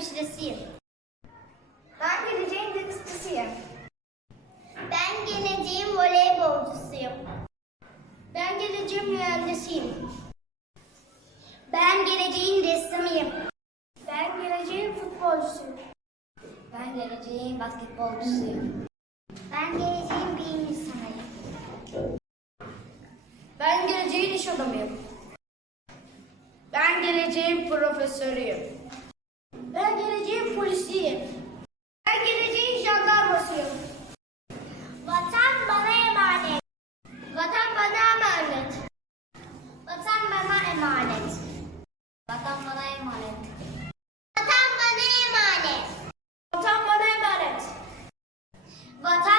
denizcisiyim. Ben geleceğin denizcisiyim. Ben geleceğin voleybolcusuyum. Ben geleceğin mühendisiyim. Ben geleceğin ressamıyım. Ben geleceğin futbolcusuyum. Ben geleceğin basketbolcusuyum. Ben geleceğin bilim insanıyım. Ben geleceğin iş adamıyım. Ben geleceğin profesörüyüm. Ben geleceğin polisiyim. Ben geleceğin jandarmasıyım. Vatan bana emanet. Vatan bana emanet. Vatan bana emanet. Vatan bana emanet. Vatan bana emanet. Vatan bana emanet. Vatan